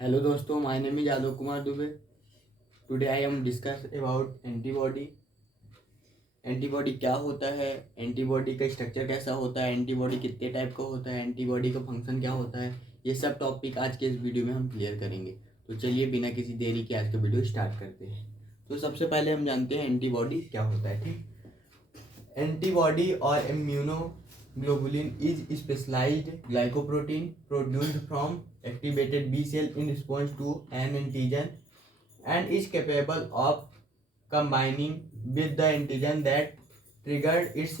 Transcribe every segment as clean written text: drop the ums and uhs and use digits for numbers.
Hello दोस्तों, my name is Alok Kumar Dubey. Today I am discuss about antibody. Antibody क्या होता है, एंटीबॉडी का स्ट्रक्चर कैसा होता है, एंटीबॉडी कितने टाइप का होता है, एंटीबॉडी का फंक्शन क्या होता है, ये सब टॉपिक आज के इस वीडियो में हम क्लियर करेंगे. तो चलिए बिना किसी देरी के आज का वीडियो स्टार्ट करते हैं. तो सबसे पहले हम जानते हैं एंटीबॉडी क्या होता है. ठीक, एंटीबॉडी और immunoglobulin is specialized glycoprotein produced from activated B cell in response to an antigen and is capable of combining with the antigen that triggered its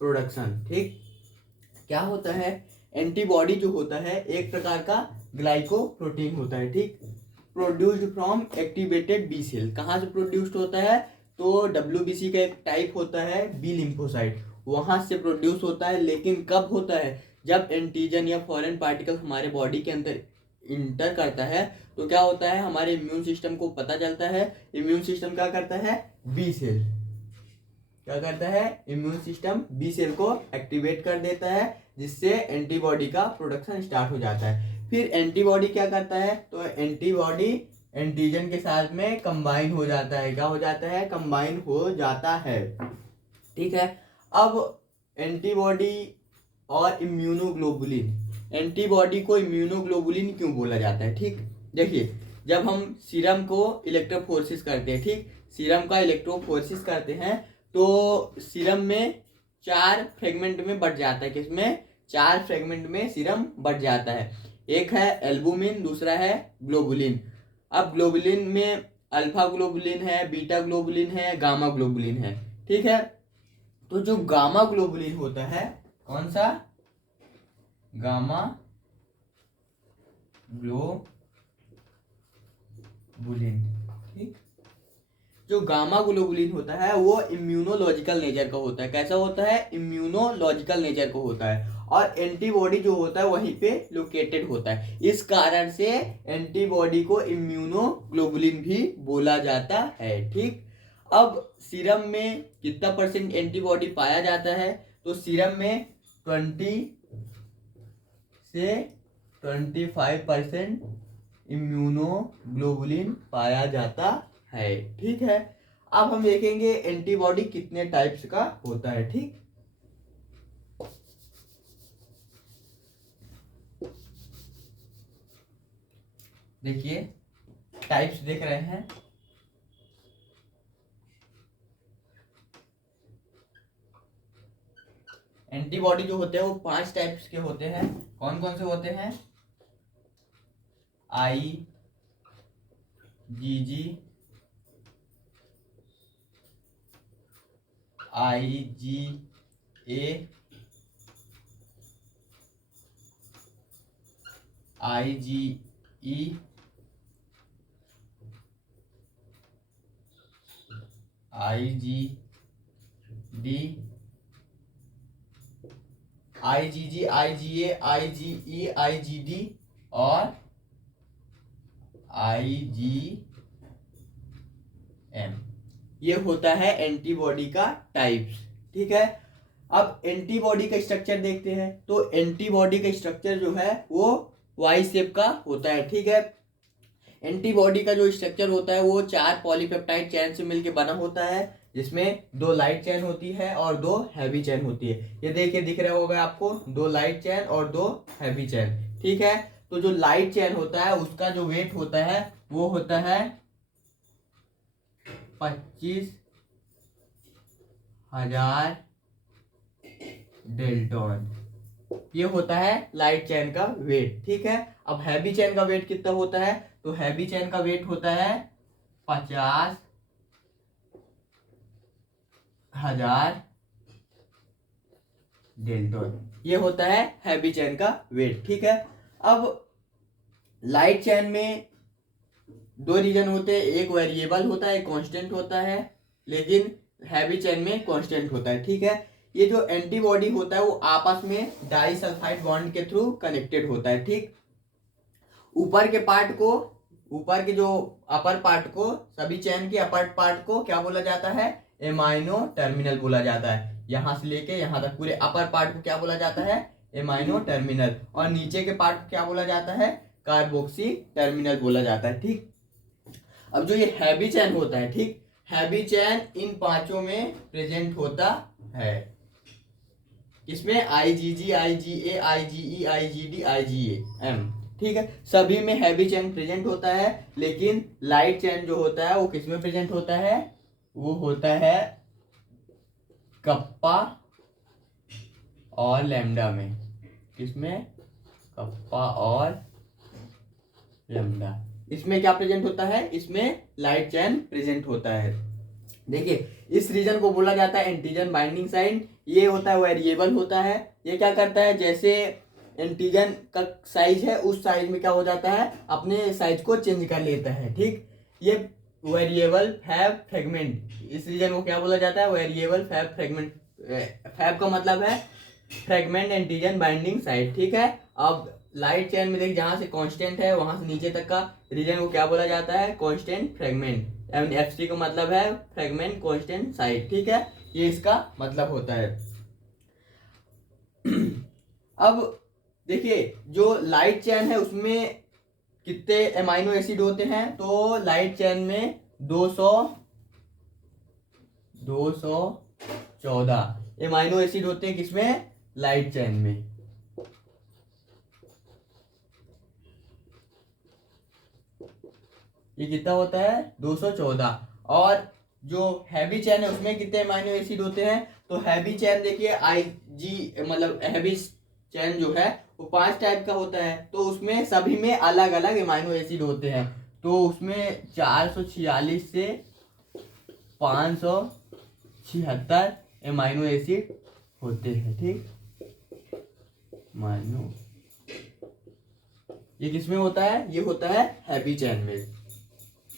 production. ठीक, क्या होता है, एंटीबॉडी जो होता है एक प्रकार का ग्लाइकोप्रोटीन होता है. ठीक, produced from activated B cell. कहाँ से प्रोड्यूस्ड होता है, तो WBC का एक टाइप होता है बी लिम्फोसाइट, वहां से प्रोड्यूस होता है. लेकिन कब होता है, जब एंटीजन या फॉरेन पार्टिकल हमारे बॉडी के अंदर इंटर करता है तो क्या होता है, हमारे इम्यून सिस्टम को पता चलता है. इम्यून सिस्टम क्या करता है, बी सेल क्या करता है, इम्यून सिस्टम बी सेल को एक्टिवेट कर देता है, जिससे एंटीबॉडी का प्रोडक्शन स्टार्ट हो जाता है. फिर एंटीबॉडी क्या करता है, तो एंटीबॉडी एंटीजन के साथ में कंबाइन हो जाता है. क्या हो जाता है, कंबाइन हो जाता है. ठीक है, अब एंटीबॉडी और इम्यूनोग्लोबुलिन, एंटीबॉडी को इम्यूनोग्लोबुलिन क्यों बोला जाता है. ठीक, देखिए, जब हम सीरम को इलेक्ट्रोफोरेसिस करते हैं, ठीक, सीरम का इलेक्ट्रोफोरेसिस करते हैं तो सीरम में 4 फ्रेगमेंट में बढ़ जाता है. किसमें, 4 फ्रेगमेंट में सीरम बढ़ जाता है. एक है एल्बुमिन, दूसरा है ग्लोबुलिन. अब ग्लोबुलिन में अल्फा ग्लोबुलिन है, बीटा ग्लोबुलिन है, गामा ग्लोबुलिन है. ठीक है, तो जो गामा ग्लोबुलिन होता है, कौन सा, गामा ग्लोबुलिन. ठीक, जो गामा ग्लोबुलिन होता है वो इम्यूनोलॉजिकल नेचर का होता है. कैसा होता है, इम्यूनोलॉजिकल नेचर का होता है, और एंटीबॉडी जो होता है वहीं पे लोकेटेड होता है. इस कारण से एंटीबॉडी को इम्यूनोग्लोबुलिन भी बोला जाता है. ठीक, अब सीरम में कितना % एंटीबॉडी पाया जाता है, तो सीरम में 20 से 25% इम्यूनोग्लोबुलिन पाया जाता है. ठीक है, अब हम देखेंगे एंटीबॉडी कितने टाइप्स का होता है. ठीक, देखिए टाइप्स देख रहे हैं. एंटीबॉडी जो होते हैं वो 5 टाइप्स के होते हैं. कौन कौन से होते हैं, IgG, IgA, IgE, IgD, IgG, IgA, IgE, IgD और IgM. ये होता है एंटीबॉडी का टाइप्स. ठीक है, अब एंटीबॉडी का स्ट्रक्चर देखते हैं. तो एंटीबॉडी का स्ट्रक्चर जो है वो वाई शेप का होता है. ठीक है, एंटीबॉडी का जो स्ट्रक्चर होता है वो 4 पॉलीपेप्टाइड चेन से मिलकर बना होता है, जिसमें 2 लाइट चेन होती है और 2 हैवी चेन होती है. ये देखिए, दिख रहा होगा आपको, 2 लाइट चेन और 2 हैवी चेन. ठीक है, तो जो लाइट चेन होता है उसका जो वेट होता है वो होता है 25,000 डेल्टन. ये होता है लाइट चेन का वेट. ठीक है, अब हैवी चेन का वेट कितना होता है, तो हैवी चेन का वेट होता है 50,000 डेल्टन. ये होता है हैवी चेन का वेट. ठीक है, अब लाइट चेन में 2 रीजन होते हैं, एक वेरिएबल होता है, एक कांस्टेंट होता है, लेकिन हैवी चेन में कांस्टेंट होता है. ठीक है, ये जो एंटीबॉडी होता है वो आपस में डाइसल्फाइड बॉन्ड के थ्रू कनेक्टेड होता है. ठीक, ऊपर के जो अपर पार्ट को, सभी चेन के अपर पार्ट को क्या बोला जाता है, एमाइनो टर्मिनल बोला जाता है. यहां से लेके यहां तक पूरे अपर पार्ट को क्या बोला जाता है, एमाइनो टर्मिनल. और नीचे के पार्ट को क्या बोला जाता है, कार्बोक्सी टर्मिनल बोला जाता है। ठीक, अब जो ये हैवी चेन होता है, ठीक, हैवी चेन इन पांचों में प्रेजेंट होता है। इसमें IgG, IgA, IgE, IgD, IgM, ठीक है, सभी में हैवी चेन प्रेजेंट होता है। लेकिन लाइट चेन जो होता है वो किस में प्रेजेंट होता है? वो होता है कप्पा और लैम्डा में। किसमें? कप्पा और लैम्डा। इसमें क्या प्रेजेंट होता है? इसमें लाइट चेन प्रेजेंट होता है। देखिए, इस रीजन को बोला जाता है एंटीजन बाइंडिंग साइट। ये होता है वेरिएबल होता है। ये क्या करता है? जैसे एंटीजन का साइज है, उस साइज में क्या हो जाता है? अपने साइज को चेंज कर लेता है। ठीक, ये वेरिएबल फैब फ्रेगमेंट, इस रीजन को क्या बोला जाता है? Variable fab fragment. फैब का मतलब है फ्रेगमेंट एंटीजन बाइंडिंग साइट। ठीक है, अब लाइट चेन में देखिए, जहां से कांस्टेंट है वहां से नीचे तक का रीजन को क्या बोला जाता है? Constant fragment. FC का मतलब है फ्रेगमेंट कांस्टेंट साइट। ठीक है, ये इसका मतलब होता है। अब देखिए, जो लाइट चेन है उसमें कितने एमाइनो एसिड होते हैं? तो लाइट चेन में 214 एमाइनो एसिड होते हैं। किसमें? लाइट चेन में। ये कितना होता है? 214। और जो हैवी चेन है उसमें कितने अमाइनो एसिड होते हैं? तो हैवी चेन देखिए, IG मतलब हैवी चेन जो है वो 5 टाइप का होता है। तो उसमें सभी में अलग अलग अमाइनो एसिड होते हैं। तो उसमें 446 से 576 अमाइनो एसिड होते हैं। ठीक, मानो ये किसमें होता है? ये होता है हैवी चेन में।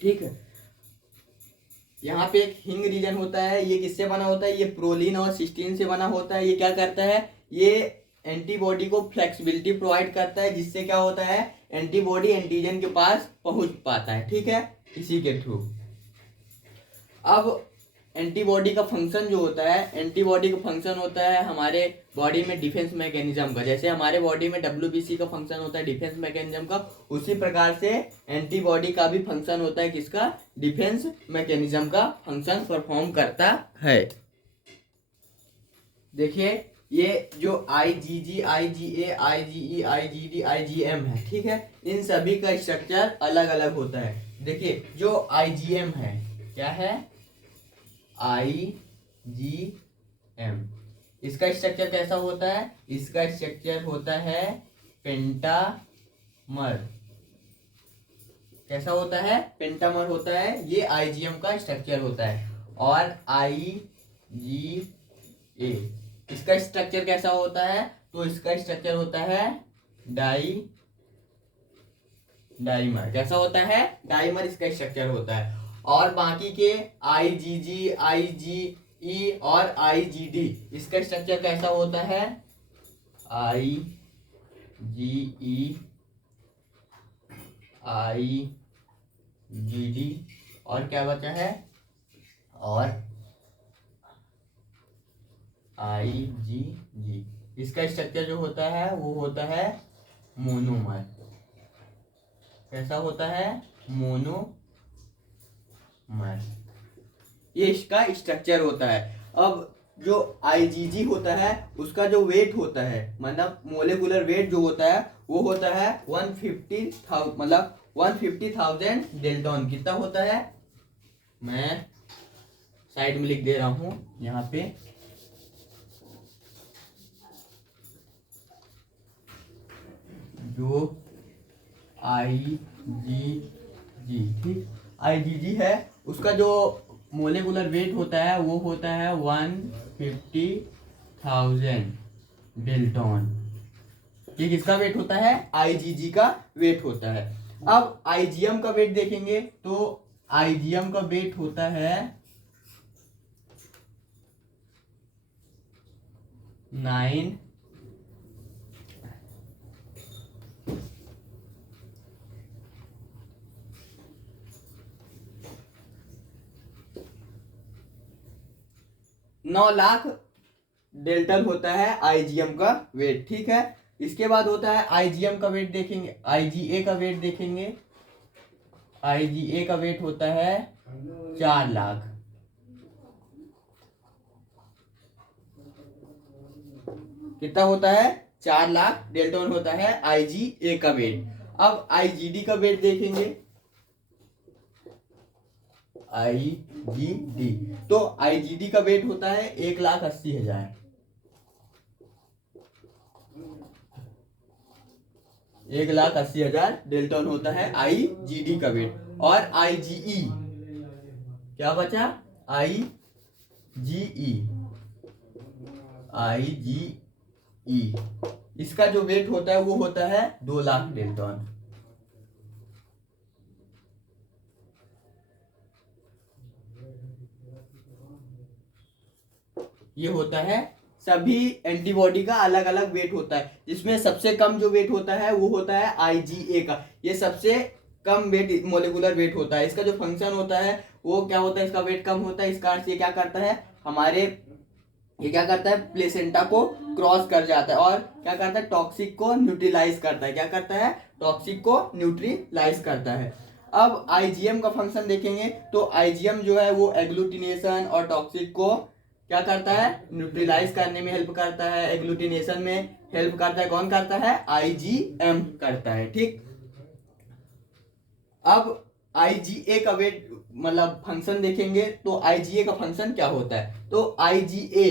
ठीक है, यहाँ पे एक हिंग रीजन होता है। ये किससे बना होता है? ये प्रोलीन और सिस्टीन से बना होता है। ये क्या करता है? ये एंटीबॉडी को फ्लेक्सिबिलिटी प्रोवाइड करता है, जिससे क्या होता है? एंटीबॉडी एंटीजन के पास पहुंच पाता है। ठीक है, इसी के थ्रू। अब एंटीबॉडी का फंक्शन जो होता है, एंटीबॉडी का फंक्शन होता है हमारे बॉडी में डिफेंस मैकेनिज्म का। जैसे हमारे बॉडी में WBC का फंक्शन होता है डिफेंस मैकेनिज्म का, उसी प्रकार से एंटीबॉडी का भी फंक्शन होता है। किसका? डिफेंस मैकेनिज्म का फंक्शन परफॉर्म करता है। देखिए, ये जो IgG, IgA, IgE, IgD, IgM है, ठीक है, इन सभी का स्ट्रक्चर अलग अलग होता है। देखिए, जो IgM है, क्या है? IgM, इसका स्ट्रक्चर कैसा होता है? इसका स्ट्रक्चर होता है पेंटामर। कैसा होता है? पेंटामर होता है। ये IgM का स्ट्रक्चर होता है। और IgA, इसका स्ट्रक्चर कैसा होता है? तो इसका स्ट्रक्चर होता है डाइमर। कैसा होता है? डाइमर इसका स्ट्रक्चर होता है। और बाकी के IgG, IgE और IgD, इसका स्ट्रक्चर कैसा होता है? IgE, IgD और क्या बचा है? और IgG, इसका स्ट्रक्चर जो होता है वो होता है मोनोमर। कैसा होता है? मोनोमर, ये इसका स्ट्रक्चर होता है। अब जो IgG होता है उसका जो वेट होता है, मतलब मोलेकुलर वेट जो होता है वो होता है 150,000, मतलब 150,000 डेल्टन। कितना होता है? मैं साइड में लिख दे रहा हूं यहाँ पे। जो IgG, ठीक, IgG है, उसका जो मोलेकुलर वेट होता है वो होता है 150,000 डेल्टन। ये किसका वेट होता है? IgG का वेट होता है। अब IgM का वेट देखेंगे तो IgM का वेट होता है 9 9 लाख डेल्टन होता है IgM का वेट। ठीक है, इसके बाद होता है आईजीएम का वेट देखेंगे, आईजीए का वेट देखेंगे। आईजीए का वेट होता है 4 लाख। कितना होता है? 4 लाख डेल्टॉन होता है आईजीए का वेट। अब आईजीडी का वेट देखेंगे। आईजीडी, तो आईजीडी का वेट होता है 1,80,000। 1,80,000 डेल्टॉन होता है आईजीडी का वेट। और आईजीई क्या बचा? आईजीई, आईजीई इसका जो वेट होता है वो होता है 2 लाख डेल्टॉन। ये होता है, सभी एंटीबॉडी का अलग अलग वेट होता है, जिसमें सबसे कम जो वेट होता है वो होता है आईजीए का। ये सबसे कम वेट मोलिकुलर वेट होता है। इसका जो फंक्शन होता है वो क्या होता है? इसका वेट कम होता है। इसका अर्थ ये क्या करता है? ये क्या करता है? प्लेसेंटा को क्रॉस कर जाता है और क्या करता है? टॉक्सिक को न्यूट्रलाइज करता है। क्या करता है? टॉक्सिक को न्यूट्रलाइज करता है। अब आईजीएम का फंक्शन देखेंगे तो आईजीएम जो है वो एग्लूटिनेशन और टॉक्सिक को क्या करता है? न्यूट्रलाइज करने में हेल्प करता है, एग्लूटिनेशन में हेल्प करता है। कौन करता है? आईजीएम करता है। ठीक, अब आईजीए का वेट मतलब फंक्शन देखेंगे तो आईजीए का फंक्शन क्या होता है? तो आईजीए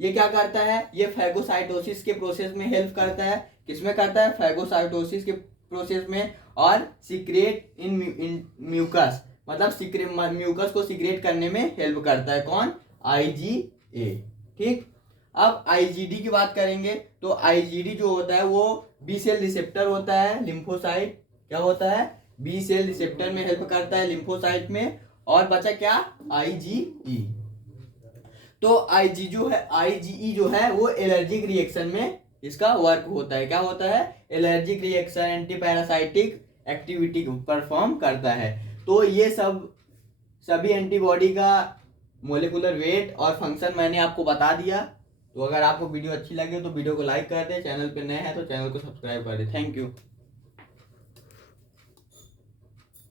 ये क्या करता है? ये फैगोसाइटोसिस के प्रोसेस में हेल्प करता है। किसमें करता है? फैगोसाइटोसिस के प्रोसेस में। और सीक्रेट इन म्यूकस, मतलब म्यूकस को सीक्रेट करने में हेल्प करता है। कौन? आईजीए। ठीक, अब आईजीडी की बात करेंगे तो आईजीडी जो होता है वो बी सेल रिसेप्टर होता है, लिम्फोसाइट। क्या होता है? बी सेल रिसेप्टर में हेल्प करता है, लिम्फोसाइट में। और बचा क्या? आईजीई। तो आईजीई जो है वो एलर्जिक रिएक्शन में इसका वर्क होता है। क्या होता है? Allergic reaction, anti parasitic activity perform करता है। तो ये सभी एंटीबॉडी का मोलिकुलर वेट और फंक्शन मैंने आपको बता दिया। तो अगर आपको वीडियो अच्छी लगे तो वीडियो को लाइक कर दें, चैनल पे नए हैं तो चैनल को सब्सक्राइब कर दें। Thank you.